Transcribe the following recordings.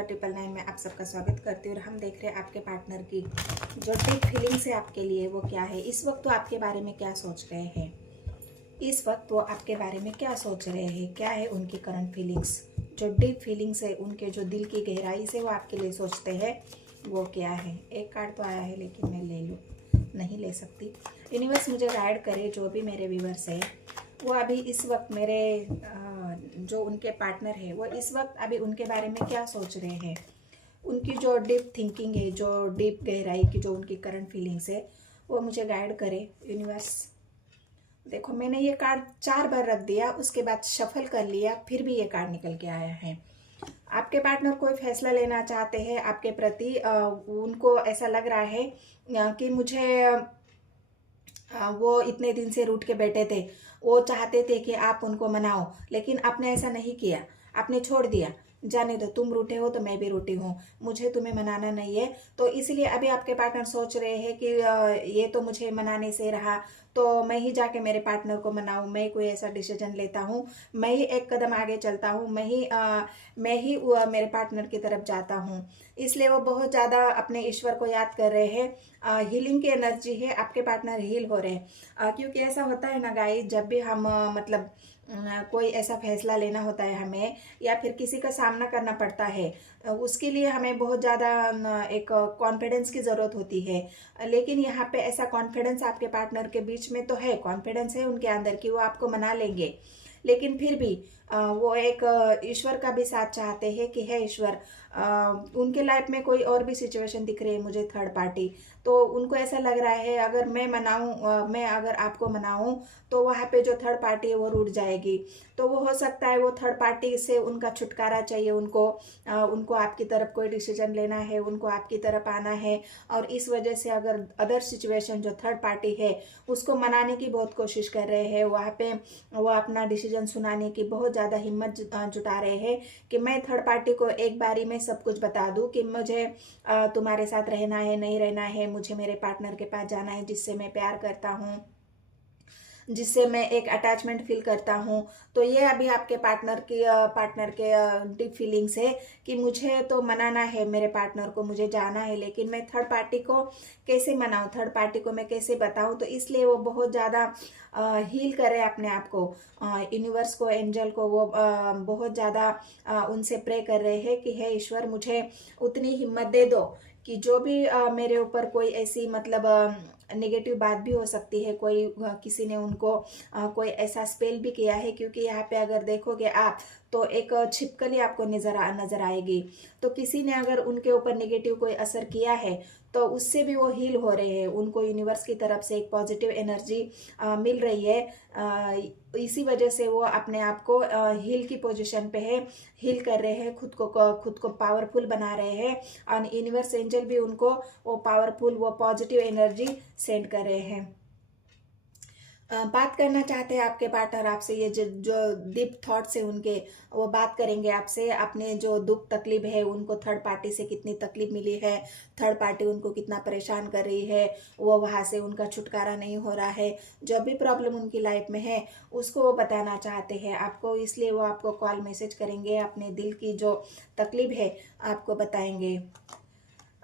999 में आप सबका स्वागत करती हूँ। और हम देख रहे हैं आपके पार्टनर की जो डीप फीलिंग्स है आपके लिए वो क्या है। इस वक्त वो आपके बारे में क्या सोच रहे हैं, इस वक्त वो आपके बारे में क्या सोच रहे हैं, क्या है उनकी करंट फीलिंग्स, जो डीप फीलिंग्स है उनके, जो दिल की गहराई से वो आपके लिए सोचते हैं वो क्या है। एक कार्ड तो आया है लेकिन मैं ले लूँ, नहीं ले सकती। यूनिवर्स मुझे गाइड करे, जो भी मेरे व्यूवर्स है वो अभी इस वक्त मेरे जो उनके पार्टनर है वो इस वक्त अभी उनके बारे में क्या सोच रहे हैं, उनकी जो डीप थिंकिंग है, जो डीप गहराई की जो उनकी करंट फीलिंग्स है वो मुझे गाइड करे यूनिवर्स। देखो मैंने ये कार्ड 4 बार रख दिया, उसके बाद शफल कर लिया, फिर भी ये कार्ड निकल के आया है। आपके पार्टनर कोई फैसला लेना चाहते हैं आपके प्रति। उनको ऐसा लग रहा है कि मुझे वो इतने दिन से रूठ के बैठे थे, वो चाहते थे कि आप उनको मनाओ, लेकिन आपने ऐसा नहीं किया, आपने छोड़ दिया। जाने दो, तुम रूठे हो तो मैं भी रूठी हूँ, मुझे तुम्हें मनाना नहीं है। तो इसलिए अभी आपके पार्टनर सोच रहे हैं कि ये तो मुझे मनाने से रहा, तो मैं ही जाके मेरे पार्टनर को मनाऊं, मैं कोई ऐसा डिसीजन लेता हूँ, मैं ही एक कदम आगे चलता हूँ, मैं ही मेरे पार्टनर की तरफ जाता हूँ। इसलिए वो बहुत ज़्यादा अपने ईश्वर को याद कर रहे हैं। हीलिंग की एनर्जी है, आपके पार्टनर हील हो रहे हैं। क्योंकि ऐसा होता है ना गाइस, जब भी हम मतलब कोई ऐसा फैसला लेना होता है हमें, या फिर किसी का सामना करना पड़ता है, उसके लिए हमें बहुत ज़्यादा एक कॉन्फिडेंस की ज़रूरत होती है। लेकिन यहाँ पे ऐसा कॉन्फिडेंस आपके पार्टनर के बीच में तो है, कॉन्फिडेंस है उनके अंदर कि वो आपको मना लेंगे, लेकिन फिर भी वो एक ईश्वर का भी साथ चाहते हैं कि है ईश्वर, उनके लाइफ में कोई और भी सिचुएशन दिख रही है मुझे, थर्ड पार्टी। तो उनको ऐसा लग रहा है अगर मैं मनाऊं, मैं अगर आपको मनाऊं तो वहाँ पे जो थर्ड पार्टी है वो रूठ जाएगी। तो वो हो सकता है वो थर्ड पार्टी से उनका छुटकारा चाहिए, उनको आपकी तरफ कोई डिसीजन लेना है, उनको आपकी तरफ आना है। और इस वजह से अगर अदर सिचुएशन जो थर्ड पार्टी है उसको मनाने की बहुत कोशिश कर रहे हैं, वहाँ पे वो अपना डिसीजन सुनाने की बहुत ज़्यादा हिम्मत जुटा रहे हैं कि मैं थर्ड पार्टी को एक बारी में सब कुछ बता दूं कि मुझे तुम्हारे साथ रहना है, नहीं रहना है, मुझे मेरे पार्टनर के पास जाना है जिससे मैं प्यार करता हूँ, जिससे मैं एक अटैचमेंट फील करता हूँ। तो ये अभी आपके पार्टनर के डीप फीलिंग्स है कि मुझे तो मनाना है मेरे पार्टनर को, मुझे जाना है, लेकिन मैं थर्ड पार्टी को कैसे मनाऊं, थर्ड पार्टी को मैं कैसे बताऊं। तो इसलिए वो बहुत ज़्यादा हील करे अपने आप को, यूनिवर्स को, एंजल को, वो बहुत ज़्यादा उनसे प्रे कर रहे हैं कि हे ईश्वर मुझे उतनी हिम्मत दे दो कि जो भी मेरे ऊपर कोई ऐसी मतलब नेगेटिव बात भी हो सकती है, कोई किसी ने उनको कोई ऐसा स्पेल भी किया है। क्योंकि यहाँ पे अगर देखोगे आप तो एक छिपकली आपको नजर आएगी। तो किसी ने अगर उनके ऊपर नेगेटिव कोई असर किया है तो उससे भी वो हील हो रहे हैं, उनको यूनिवर्स की तरफ से एक पॉजिटिव एनर्जी मिल रही है। इसी वजह से वो अपने आप को हील की पोजीशन पे है, हील कर रहे हैं, खुद को पावरफुल बना रहे हैं। और यूनिवर्स एंजल भी उनको वो पावरफुल, वो पॉजिटिव एनर्जी सेंड कर रहे हैं। बात करना चाहते हैं आपके पार्टनर आपसे, ये जो डीप थॉट्स है उनके, वो बात करेंगे आपसे। अपने जो दुख तकलीफ है, उनको थर्ड पार्टी से कितनी तकलीफ मिली है, थर्ड पार्टी उनको कितना परेशान कर रही है, वो वहाँ से उनका छुटकारा नहीं हो रहा है, जो भी प्रॉब्लम उनकी लाइफ में है उसको वो बताना चाहते हैं आपको। इसलिए वो आपको कॉल मैसेज करेंगे, अपने दिल की जो तकलीफ है आपको बताएंगे।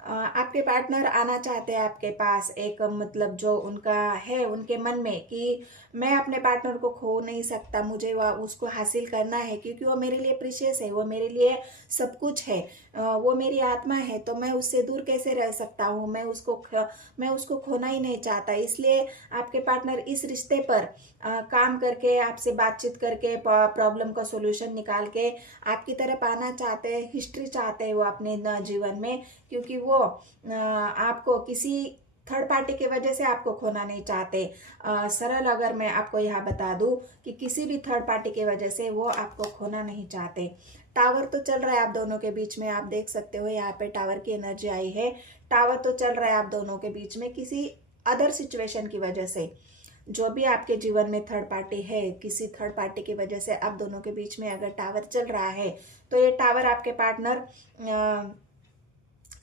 आपके पार्टनर आना चाहते हैं आपके पास, एक मतलब जो उनका है उनके मन में कि मैं अपने पार्टनर को खो नहीं सकता, मुझे वह उसको हासिल करना है क्योंकि वो मेरे लिए प्रीशियस है, वो मेरे लिए सब कुछ है, वो मेरी आत्मा है। तो मैं उससे दूर कैसे रह सकता हूँ, मैं उसको खोना ही नहीं चाहता। इसलिए आपके पार्टनर इस रिश्ते पर काम करके, आपसे बातचीत करके, प्रॉब्लम का सोल्यूशन निकाल के आपकी तरफ आना चाहते हैं, हिस्ट्री चाहते हैं वो अपने जीवन में। क्योंकि वो आपको किसी थर्ड पार्टी की वजह से आपको खोना नहीं चाहते। सरल अगर मैं आपको यहाँ बता दूं कि किसी भी थर्ड पार्टी की वजह से वो आपको खोना नहीं चाहते। टावर तो चल रहा है आप दोनों के बीच में, आप देख सकते हो यहाँ पे टावर की एनर्जी आई है। टावर तो चल रहा है आप दोनों के बीच में किसी अदर सिचुएशन की वजह से। जो भी आपके जीवन में थर्ड पार्टी है, किसी थर्ड पार्टी की वजह से आप दोनों के बीच में अगर टावर चल रहा है तो ये टावर आपके पार्टनर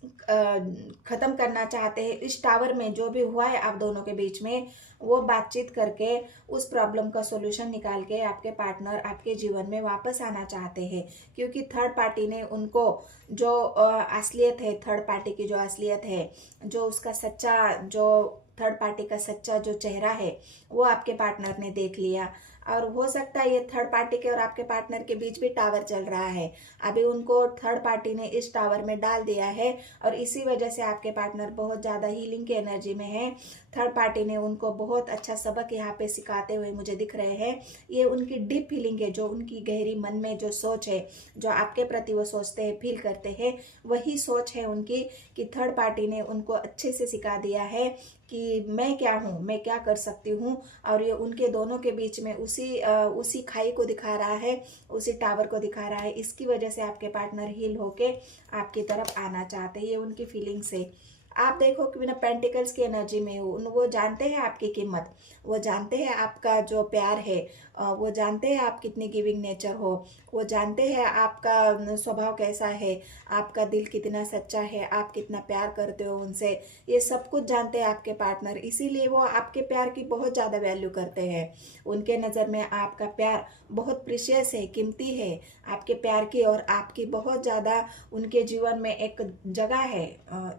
ख़त्म करना चाहते हैं। इस टावर में जो भी हुआ है आप दोनों के बीच में, वो बातचीत करके उस प्रॉब्लम का सॉल्यूशन निकाल के आपके पार्टनर आपके जीवन में वापस आना चाहते हैं। क्योंकि थर्ड पार्टी ने उनको जो असलियत है, थर्ड पार्टी की जो असलियत है, जो उसका सच्चा, जो थर्ड पार्टी का सच्चा जो चेहरा है, वो आपके पार्टनर ने देख लिया। और हो सकता है ये थर्ड पार्टी के और आपके पार्टनर के बीच भी टावर चल रहा है। अभी उनको थर्ड पार्टी ने इस टावर में डाल दिया है और इसी वजह से आपके पार्टनर बहुत ज़्यादा हीलिंग की एनर्जी में है। थर्ड पार्टी ने उनको बहुत अच्छा सबक यहाँ पे सिखाते हुए मुझे दिख रहे हैं। ये उनकी डीप फीलिंग है, जो उनकी गहरी मन में जो सोच है, जो आपके प्रति वो सोचते हैं, फील करते हैं, वही सोच है उनकी, कि थर्ड पार्टी ने उनको अच्छे से सिखा दिया है कि मैं क्या हूँ, मैं क्या कर सकती हूँ। और ये उनके दोनों के बीच में उसी खाई को दिखा रहा है, उसी टावर को दिखा रहा है। इसकी वजह से आपके पार्टनर हील होके आपकी तरफ आना चाहते हैं। ये उनकी फीलिंग्स है। आप देखो कि बिना पेंटिकल्स की एनर्जी में हो, वो जानते हैं आपकी कीमत, वो जानते हैं आपका जो प्यार है, वो जानते हैं आप कितनी गिविंग नेचर हो, वो जानते हैं आपका स्वभाव कैसा है, आपका दिल कितना सच्चा है, आप कितना प्यार करते हो उनसे। ये सब कुछ जानते हैं आपके पार्टनर, इसीलिए वो आपके प्यार की बहुत ज़्यादा वैल्यू करते हैं। उनके नज़र में आपका प्यार बहुत प्रीशियस है, कीमती है। आपके प्यार की और आपकी बहुत ज़्यादा उनके जीवन में एक जगह है।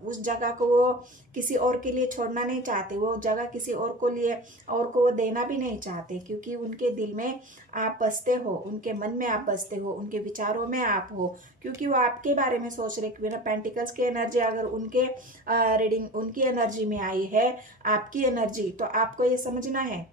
उस जगह को वो किसी और के लिए छोड़ना नहीं चाहते, वो जगह किसी और को वो देना भी नहीं चाहते। क्योंकि उनके दिल में आप बसते हो, उनके मन में आप बसते हो, उनके विचारों में आप हो। क्योंकि वो आपके बारे में सोच रहे। बिना पेंटिकल्स की एनर्जी अगर उनके रीडिंग उनकी एनर्जी में आई है, आपकी एनर्जी, तो आपको ये समझना है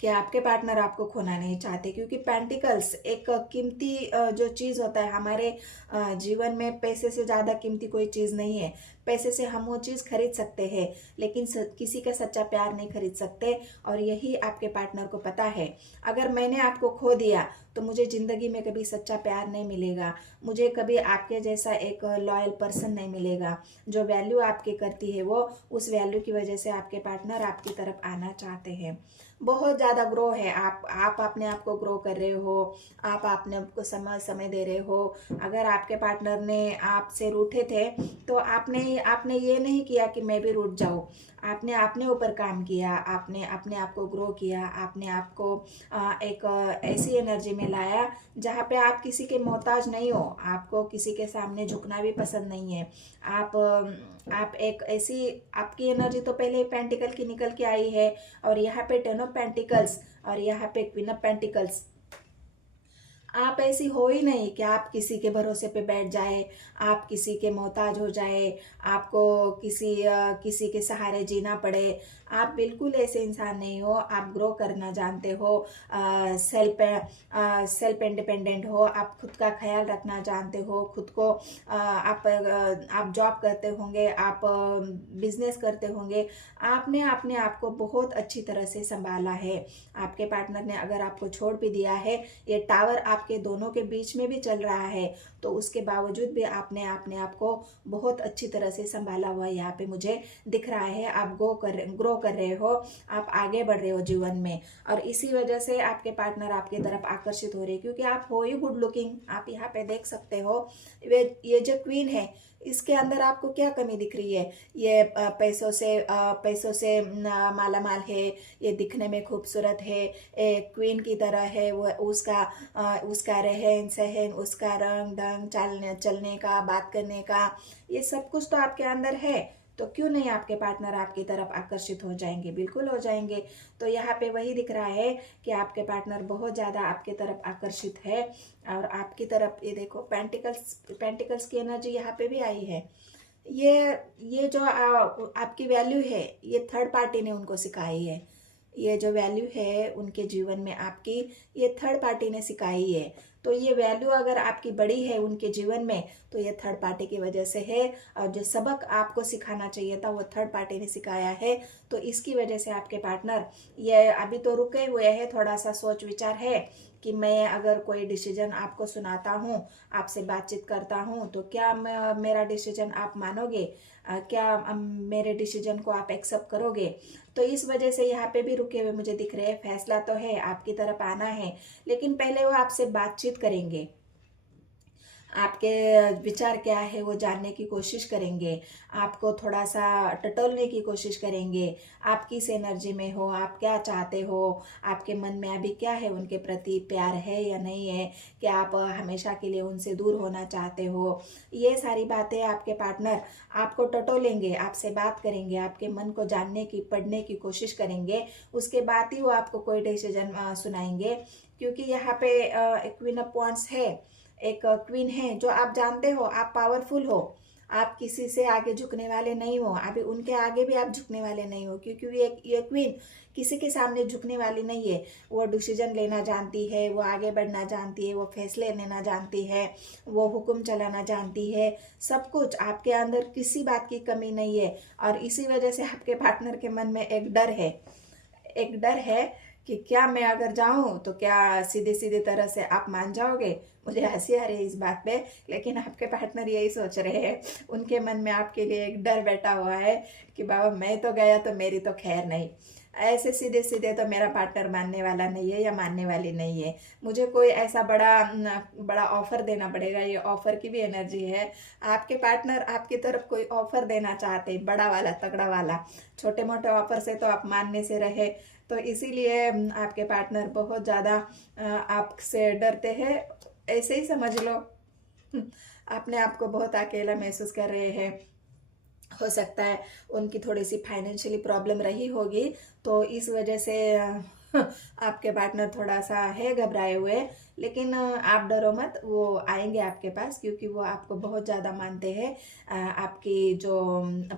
कि आपके पार्टनर आपको खोना नहीं चाहते। क्योंकि पेंटिकल्स एक कीमती जो चीज़ होता है हमारे जीवन में, पैसे से ज़्यादा कीमती कोई चीज़ नहीं है। पैसे से हम वो चीज़ खरीद सकते हैं, लेकिन किसी का सच्चा प्यार नहीं खरीद सकते। और यही आपके पार्टनर को पता है। अगर मैंने आपको खो दिया तो मुझे ज़िंदगी में कभी सच्चा प्यार नहीं मिलेगा, मुझे कभी आपके जैसा एक लॉयल पर्सन नहीं मिलेगा। जो वैल्यू आपकी करती है, वो उस वैल्यू की वजह से आपके पार्टनर आपकी तरफ आना चाहते हैं। बहुत ज़्यादा ग्रो है। आप अपने आप को ग्रो कर रहे हो, आप अपने आप को समय दे रहे हो। अगर आपके पार्टनर ने आपसे रूठे थे, तो आपने ये नहीं किया कि मैं भी रूठ जाऊँ। आपने अपने ऊपर काम किया, आपने अपने आप को ग्रो किया, आपने आप को एक ऐसी एनर्जी में लाया जहाँ पे आप किसी के मोहताज नहीं हो। आपको किसी के सामने झुकना भी पसंद नहीं है। आप एक ऐसी, आपकी एनर्जी तो पहले पेंटिकल की निकल के आई है, और यहाँ पे टेन ऑफ पेंटिकल्स और यहाँ पे क्वीन ऑफ पेंटिकल्स। आप ऐसी हो ही नहीं कि आप किसी के भरोसे पे बैठ जाए, आप किसी के मोहताज हो जाए, आपको किसी के सहारे जीना पड़े। आप बिल्कुल ऐसे इंसान नहीं हो। आप ग्रो करना जानते हो, सेल्फ इंडिपेंडेंट हो, आप खुद का ख्याल रखना जानते हो, खुद को आप जॉब करते होंगे, आप बिजनेस करते होंगे। आपने अपने आप को बहुत अच्छी तरह से संभाला है। आपके पार्टनर ने अगर आपको छोड़ भी दिया है, ये टावर आपके दोनों के बीच में भी चल रहा है, तो उसके बावजूद भी आपने अपने आप को बहुत अच्छी तरह से संभाला हुआ यहाँ पे मुझे दिख रहा है। आप ग्रो कर रहे हो, आप आगे बढ़ रहे हो जीवन में, और इसी वजह से आपके पार्टनर आपकी तरफ आकर्षित हो रहे हैं। क्योंकि आप हो ही गुड लुकिंग। आप यहाँ पे देख सकते हो, ये जो क्वीन है, इसके अंदर आपको क्या कमी दिख रही है? ये पैसों से माला माल है, ये दिखने में खूबसूरत है, एक क्वीन की तरह है। वो उसका रहन सहन, उसका रंग ढंग, चलने का, बात करने का, ये सब कुछ तो आपके अंदर है। तो क्यों नहीं आपके पार्टनर आपकी तरफ आकर्षित हो जाएंगे? बिल्कुल हो जाएंगे। तो यहाँ पे वही दिख रहा है कि आपके बहुत ज़्यादा आपके तरफ आकर्षित है। और आपकी तरफ ये देखो, पेंटिकल्स की एनर्जी यहाँ पे भी आई है। ये जो आपकी वैल्यू है, ये थर्ड पार्टी ने उनको सिखाई है। ये जो वैल्यू है उनके जीवन में आपकी, ये थर्ड पार्टी ने सिखाई है। तो ये वैल्यू अगर आपकी बड़ी है उनके जीवन में, तो ये थर्ड पार्टी की वजह से है। और जो सबक आपको सिखाना चाहिए था, वो थर्ड पार्टी ने सिखाया है। तो इसकी वजह से आपके पार्टनर ये अभी तो रुके हुए हैं, थोड़ा सा सोच विचार है कि मैं अगर कोई डिसीजन आपको सुनाता हूँ, आपसे बातचीत करता हूँ, तो क्या मेरा डिसीजन आप मानोगे? क्या मेरे डिसीजन को आप एक्सेप्ट करोगे? तो इस वजह से यहाँ पे भी रुके हुए मुझे दिख रहे हैं। फैसला तो है, आपकी तरफ आना है, लेकिन पहले वो आपसे बातचीत करेंगे। आपके विचार क्या है वो जानने की कोशिश करेंगे, आपको थोड़ा सा टटोलने की कोशिश करेंगे। आप किस एनर्जी में हो, आप क्या चाहते हो, आपके मन में अभी क्या है, उनके प्रति प्यार है या नहीं है, क्या आप हमेशा के लिए उनसे दूर होना चाहते हो। ये सारी बातें आपके पार्टनर आपको टटोलेंगे, आपसे बात करेंगे, आपके मन को जानने की, पढ़ने की कोशिश करेंगे। उसके बाद ही वो आपको कोई डिसीजन सुनाएंगे, क्योंकि यहाँ पे एक क्वीन ऑफ वांड्स है, एक क्वीन है जो आप जानते हो, आप पावरफुल हो, आप किसी से आगे झुकने वाले नहीं हो, अभी उनके आगे भी आप झुकने वाले नहीं हो, क्योंकि ये क्वीन किसी के सामने झुकने वाली नहीं है। वो डिसीजन लेना जानती है, वो आगे बढ़ना जानती है, वो फैसले लेना जानती है, वो हुक्म चलाना जानती है, सब कुछ। आपके अंदर किसी बात की कमी नहीं है। और इसी वजह से आपके पार्टनर के मन में एक डर है, एक डर है कि क्या मैं अगर जाऊं तो क्या सीधे सीधे तरह से आप मान जाओगे। मुझे हंसी आ रही है इस बात पे, लेकिन आपके पार्टनर यही सोच रहे हैं। उनके मन में आपके लिए एक डर बैठा हुआ है कि बाबा मैं तो गया तो मेरी तो खैर नहीं, ऐसे सीधे सीधे तो मेरा पार्टनर मानने वाला नहीं है या मानने वाली नहीं है। मुझे कोई ऐसा बड़ा ऑफर देना पड़ेगा। ये ऑफर की भी एनर्जी है। आपके पार्टनर आपकी तरफ कोई ऑफर देना चाहते हैं, बड़ा वाला, तगड़ा वाला। छोटे मोटे ऑफर से तो आप मानने से रहे, तो इसीलिए आपके पार्टनर बहुत ज़्यादा आपसे डरते हैं, ऐसे ही समझ लो। अपने आप को बहुत अकेला महसूस कर रहे हैं। हो सकता है उनकी थोड़ी सी फाइनेंशियली प्रॉब्लम रही होगी, तो इस वजह से आपके पार्टनर थोड़ा सा है घबराए हुए। लेकिन आप डरो मत, वो आएंगे आपके पास, क्योंकि वो आपको बहुत ज़्यादा मानते हैं। आपकी जो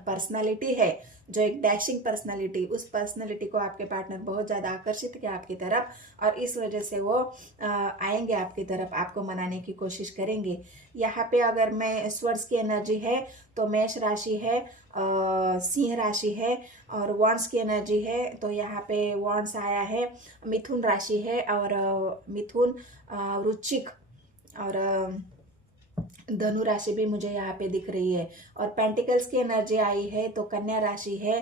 पर्सनालिटी है, जो एक डैशिंग पर्सनालिटी, उस पर्सनालिटी को आपके पार्टनर बहुत ज़्यादा आकर्षित किया आपकी तरफ, और इस वजह से वो आएंगे आपकी तरफ, आपको मनाने की कोशिश करेंगे। यहाँ पे अगर मैं स्वर्ड्स की एनर्जी है तो मेष राशि है, सिंह राशि है, और वॉन्ड्स की एनर्जी है तो यहाँ पे वॉन्ड्स आया है, मिथुन राशि है, और मिथुन, वृश्चिक और धनु राशि भी मुझे यहाँ पे दिख रही है। और पेंटिकल्स की एनर्जी आई है तो कन्या राशि है,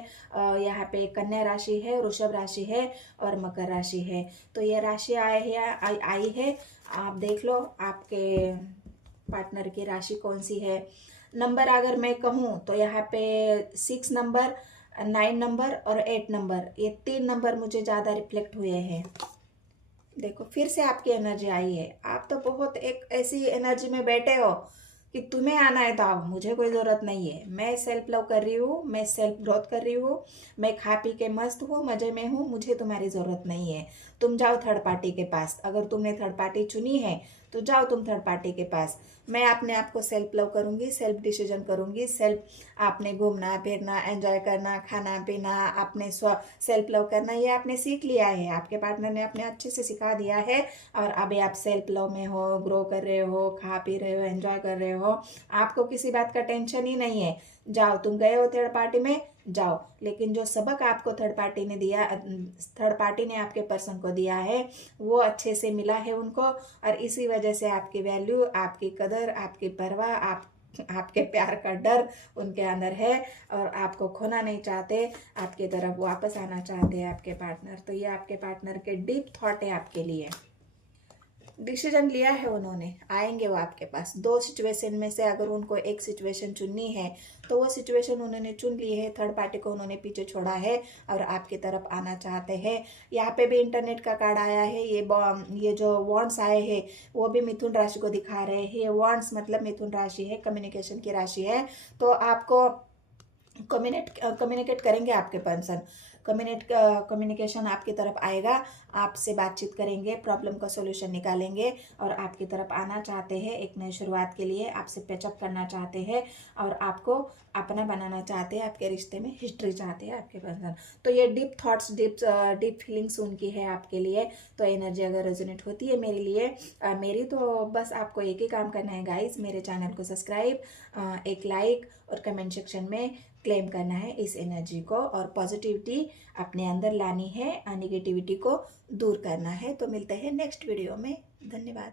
यहाँ पे कन्या राशि है, वृषभ राशि है, और मकर राशि है। तो ये राशि आई है। आप देख लो आपके पार्टनर की राशि कौन सी है। नंबर अगर मैं कहूँ तो यहाँ पे 6 नंबर, 9 नंबर और 8 नंबर, ये 3 नंबर मुझे ज़्यादा रिफ्लेक्ट हुए हैं। देखो फिर से आपकी एनर्जी आई है। आप तो बहुत एक ऐसी एनर्जी में बैठे हो कि तुम्हें आना है तो आओ, मुझे कोई ज़रूरत नहीं है। मैं सेल्फ लव कर रही हूँ, मैं सेल्फ ग्रोथ कर रही हूँ, मैं खा पी के मस्त हूँ, मज़े में हूँ, मुझे तुम्हारी ज़रूरत नहीं है। तुम जाओ थर्ड पार्टी के पास। अगर तुमने थर्ड पार्टी चुनी है तो जाओ तुम थर्ड पार्टी के पास। मैं अपने आप को सेल्फ लव करूँगी, सेल्फ डिसीजन करूँगी। सेल्फ आपने घूमना फिरना, एंजॉय करना, खाना पीना, अपने सेल्फ लव करना, ये आपने सीख लिया है, आपके पार्टनर ने अपने अच्छे से सिखा दिया है। और अभी आप सेल्फ लव में हो, ग्रो कर रहे हो, खा पी रहे हो, एंजॉय कर रहे हो, आपको किसी बात का टेंशन ही नहीं है। जाओ, तुम गए हो थर्ड पार्टी में, जाओ। लेकिन जो सबक आपको थर्ड पार्टी ने दिया, थर्ड पार्टी ने आपके पर्सन को दिया है, वो अच्छे से मिला है उनको, और इसी वजह से आपकी वैल्यू, आपकी कदर, आपकी परवाह, आपके प्यार का डर उनके अंदर है, और आपको खोना नहीं चाहते, आपकी तरफ वापस आना चाहते हैं आपके पार्टनर। तो ये आपके पार्टनर के डीप थॉट है आपके लिए। डिसीजन लिया है उन्होंने, आएंगे वो आपके पास। 2 सिचुएशन में से अगर उनको एक सिचुएशन चुननी है तो वो सिचुएशन उन्होंने चुन ली है। थर्ड पार्टी को उन्होंने पीछे छोड़ा है और आपकी तरफ आना चाहते हैं। यहाँ पे भी इंटरनेट का कार्ड आया है। ये जो वॉन्ड्स आए हैं वो भी मिथुन राशि को दिखा रहे हैं। ये वॉन्ड्स मतलब मिथुन राशि है, कम्युनिकेशन की राशि है। तो आपको कम्युनिकेट करेंगे आपके पर्सन, कम्युनिकेशन आपकी तरफ आएगा, आपसे बातचीत करेंगे, प्रॉब्लम का सोल्यूशन निकालेंगे, और आपकी तरफ आना चाहते हैं एक नई शुरुआत के लिए, आपसे पैचअप करना चाहते हैं, और आपको अपना बनाना चाहते हैं, आपके रिश्ते में हिस्ट्री चाहते हैं आपके पर्सन। तो ये डीप थॉट्स, डीप फीलिंग्स उनकी है आपके लिए। तो एनर्जी अगर रेजोनेट होती है मेरे लिए, मेरी, तो बस आपको एक ही काम करना है गाइस, मेरे चैनल को सब्सक्राइब, एक लाइक और कमेंट सेक्शन में क्लेम करना है इस एनर्जी को, और पॉजिटिविटी अपने अंदर लानी है, नेगेटिविटी को दूर करना है। तो मिलते हैं नेक्स्ट वीडियो में। धन्यवाद।